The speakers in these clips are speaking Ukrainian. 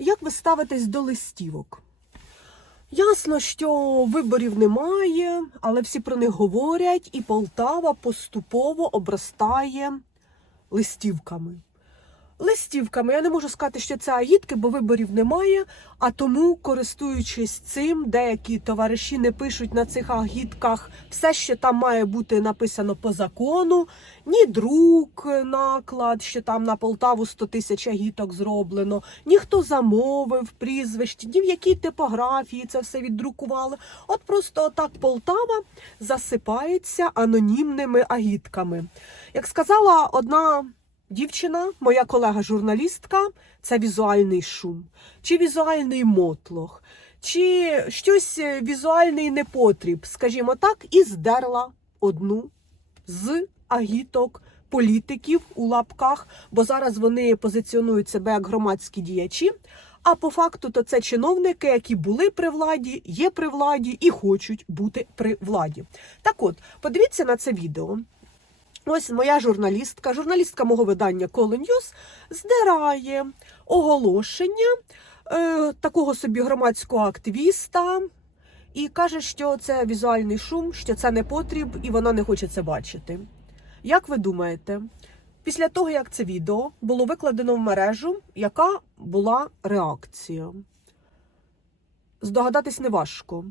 Як ви ставитесь до листівок? Ясно, що виборів немає, але всі про них говорять, і Полтава поступово обростає листівками. Листівками я не можу сказати, що це агітки, бо виборів немає. А тому, користуючись цим, деякі товариші не пишуть на цих агітках все, що там має бути написано по закону, ні друк, наклад, що там на Полтаву 100 тисяч агіток зроблено, ні хто замовив прізвище, ні в якій типографії це все віддрукували. От просто так Полтава засипається анонімними агітками. Як сказала одна дівчина, моя колега-журналістка, це візуальний шум, чи візуальний мотлох, чи щось е, візуальний непотріб, скажімо так, і здерла одну з агіток політиків у лапках, бо зараз вони позиціонують себе як громадські діячі. А по факту то це чиновники, які були при владі, є при владі і хочуть бути при владі. Так от, подивіться на це відео. Ось моя журналістка, журналістка мого видання News здирає оголошення е, такого собі громадського активіста і каже, що це візуальний шум, що це не потріб, і вона не хоче це бачити. Як ви думаєте, після того, як це відео було викладено в мережу, яка була реакція? Здогадатись неважко.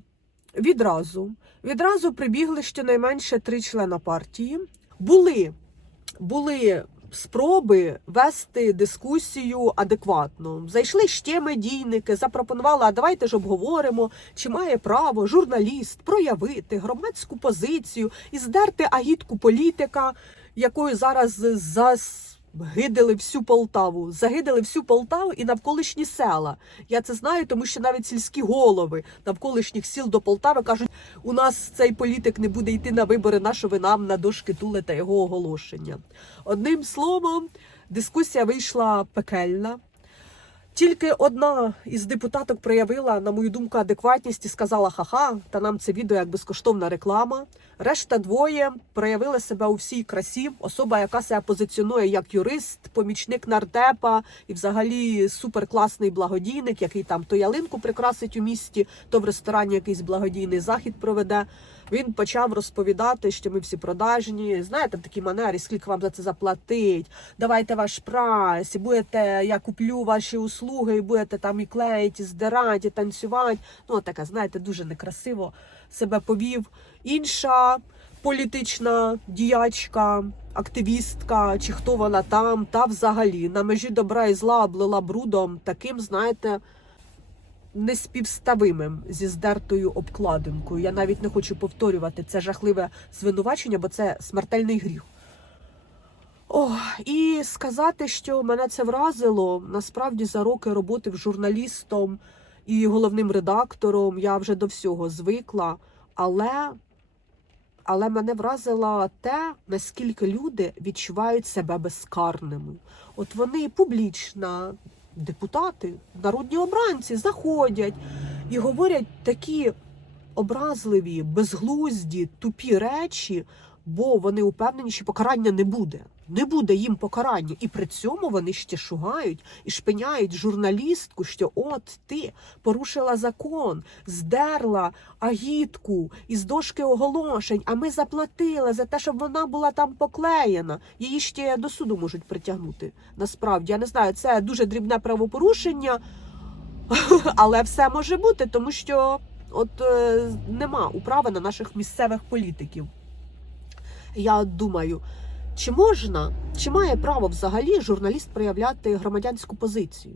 Відразу. Відразу прибігли щонайменше три члена партії. Були, були спроби вести дискусію адекватно. Зайшли ще медійники, запропонували, а давайте ж обговоримо, чи має право журналіст проявити громадську позицію і здерти агітку політика, якою зараз загидали всю Полтаву. Загидали всю Полтаву і навколишні села. Я це знаю, тому що навіть сільські голови навколишніх сіл до Полтави кажуть, у нас цей політик не буде йти на вибори, на що ви нам на дошки тулите його оголошення. Одним словом, дискусія вийшла пекельна. Тільки одна із депутаток проявила, на мою думку, адекватність і сказала: ха-ха, та нам це відео як безкоштовна реклама. Решта двоє проявили себе у всій красі. Особа, яка себе позиціонує як юрист, помічник нардепа і взагалі суперкласний благодійник, який там то ялинку прикрасить у місті, то в ресторані якийсь благодійний захід проведе. Він почав розповідати, що ми всі продажні. Знаєте, в такій манері, скільки вам за це заплатить. Давайте ваш прайс, і будете, я куплю ваші услуги, і будете там і клеїти, і здирати, і танцювати. Ну, таке, знаєте, дуже некрасиво себе повів. Інша політична діячка, активістка, чи хто вона там, та взагалі на межі добра і зла облила брудом, таким, знаєте неспівставимим зі здертою обкладинкою. Я навіть не хочу повторювати це жахливе звинувачення, бо це смертельний гріх. О, і сказати, що мене це вразило насправді за роки роботи в журналістом і головним редактором я вже до всього звикла, але, але мене вразило те, наскільки люди відчувають себе безкарними. От вони публічно депутати, народні обранці заходять і говорять такі образливі, безглузді, тупі речі, бо вони упевнені, що покарання не буде. Не буде їм покарання. І при цьому вони ще шугають і шпиняють журналістку, що от ти порушила закон, здерла агітку із дошки оголошень, а ми заплатили за те, щоб вона була там поклеєна. Її ще до суду можуть притягнути. Насправді, я не знаю, це дуже дрібне правопорушення, але все може бути, тому що от е, нема управи на наших місцевих політиків. Я думаю. Чи можна, чи має право взагалі журналіст проявляти громадянську позицію?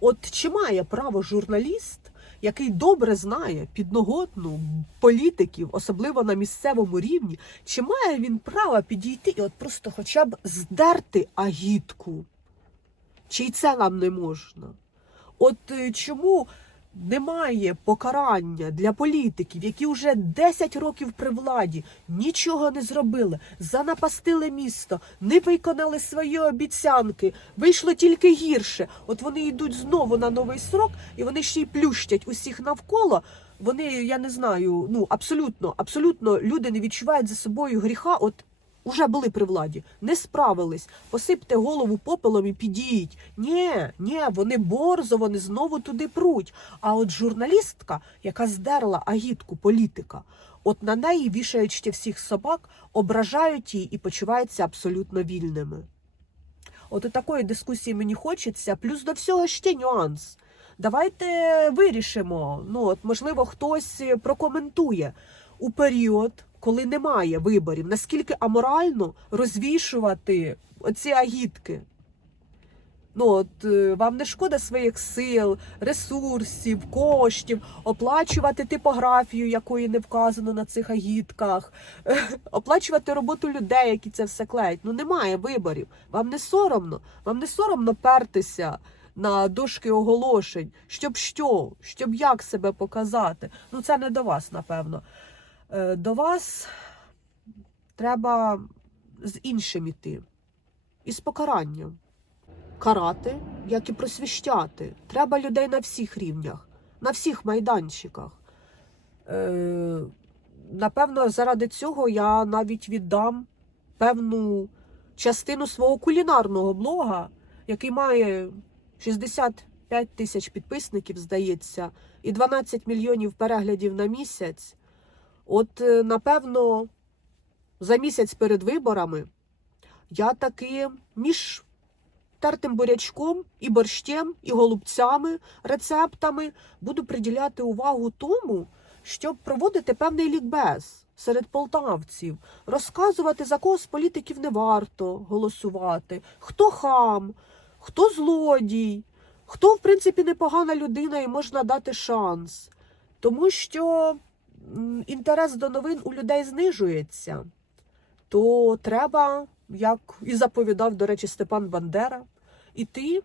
От чи має право журналіст, який добре знає підноготну політиків, особливо на місцевому рівні, чи має він право підійти і от просто хоча б здерти агітку? Чи й це нам не можна? От е, чому немає покарання для політиків, які вже 10 років при владі нічого не зробили, занапастили місто, не виконали свої обіцянки, вийшло тільки гірше. От вони йдуть знову на новий срок, і вони ще й плющать усіх навколо. Вони, я не знаю, ну абсолютно, абсолютно люди не відчувають за собою гріха. От Уже були при владі, не справились. Посипте голову попелом і підіть. Ні, ні, вони борзо, вони знову туди пруть. А от журналістка, яка здерла агітку політика, от на неї вішають ще всіх собак, ображають її і почуваються абсолютно вільними. От у такої дискусії мені хочеться, плюс до всього ще нюанс. Давайте вирішимо. Ну, от, можливо, хтось прокоментує у період, коли немає виборів, наскільки аморально розвішувати оці агітки. Ну, от, е, вам не шкода своїх сил, ресурсів, коштів, оплачувати типографію, якої не вказано на цих агітках, оплачувати роботу людей, які це все клеять. Ну немає виборів. Вам не соромно, вам не соромно пертися на дошки оголошень, щоб що, щоб як себе показати. Ну це не до вас, напевно. Е, До вас треба з іншим іти. І з покаранням. Карати, як і просвіщати. Треба людей на всіх рівнях, на всіх майданчиках. Е, напевно, заради цього я навіть віддам певну частину свого кулінарного блога, який має 65 тисяч підписників, здається, і 12 мільйонів переглядів на місяць. От, е, напевно, за місяць перед виборами я таки між тертим бурячком і борщем, і голубцями, рецептами буду приділяти увагу тому, щоб проводити певний лікбез серед полтавців, розказувати, за кого з політиків не варто голосувати, хто хам, хто злодій, хто, в принципі, непогана людина і можна дати шанс. Тому що інтерес до новин у людей знижується, то треба, як і заповідав, до речі, Степан Бандера, іти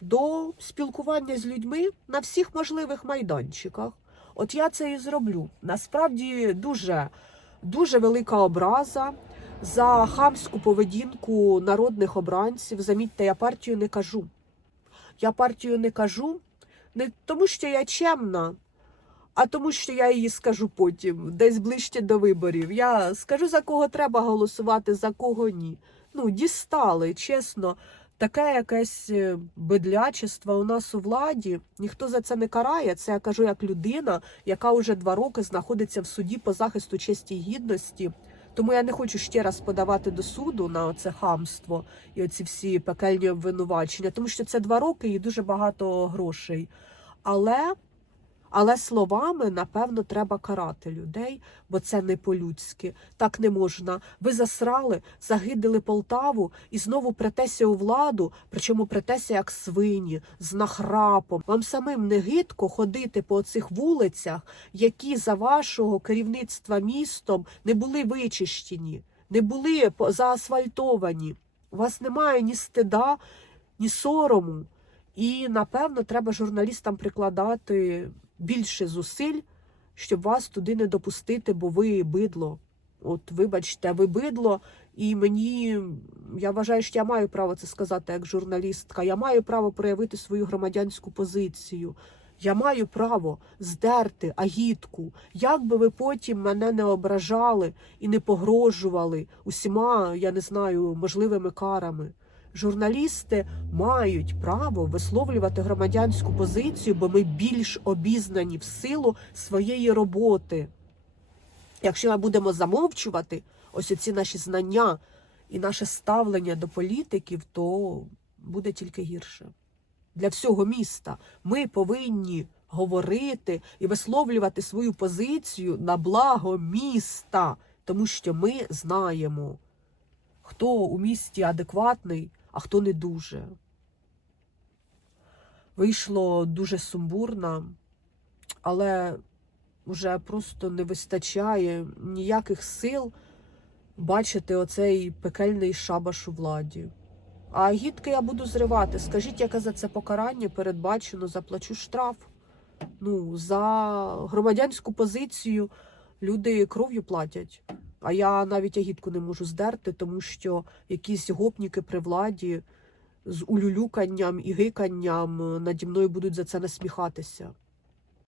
до спілкування з людьми на всіх можливих майданчиках. От я це і зроблю. Насправді дуже, дуже велика образа за хамську поведінку народних обранців. Замітьте, я партію не кажу. Я партію не кажу не тому, що я чемна, а тому, що я її скажу потім, десь ближче до виборів. Я скажу, за кого треба голосувати, за кого ні. Ну, дістали, чесно. Таке якесь е, бедлячество у нас у владі. Ніхто за це не карає. Це я кажу як людина, яка вже два роки знаходиться в суді по захисту честі і гідності. Тому я не хочу ще раз подавати до суду на це хамство і оці всі пекельні обвинувачення, тому що це два роки і дуже багато грошей. Але, але словами, напевно, треба карати людей, бо це не по-людськи. Так не можна. Ви засрали, загидили Полтаву і знову претеся у владу, причому претеся як свині, з нахрапом. Вам самим не гидко ходити по цих вулицях, які за вашого керівництва містом не були вичищені, не були заасфальтовані. У вас немає ні стида, ні сорому. І, напевно, треба журналістам прикладати більше зусиль, щоб вас туди не допустити, бо ви бидло. От, вибачте, ви бидло, і мені я вважаю, що я маю право це сказати як журналістка. Я маю право проявити свою громадянську позицію. Я маю право здерти агітку, як би ви потім мене не ображали і не погрожували усіма, я не знаю, можливими карами. Журналісти мають право висловлювати громадянську позицію, бо ми більш обізнані в силу своєї роботи. Якщо ми будемо замовчувати ось оці наші знання і наше ставлення до політиків, то буде тільки гірше. Для всього міста ми повинні говорити і висловлювати свою позицію на благо міста, тому що ми знаємо, хто у місті адекватний, а хто не дуже. Вийшло дуже сумбурно, але вже просто не вистачає ніяких сил бачити оцей пекельний шабаш у владі. А агітки я буду зривати. Скажіть, яке за це покарання передбачено, заплачу штраф. Ну, за громадянську позицію люди кров'ю платять. А я навіть агітку не можу здерти, тому що якісь гопніки при владі з улюлюканням і гиканням наді мною будуть за це насміхатися.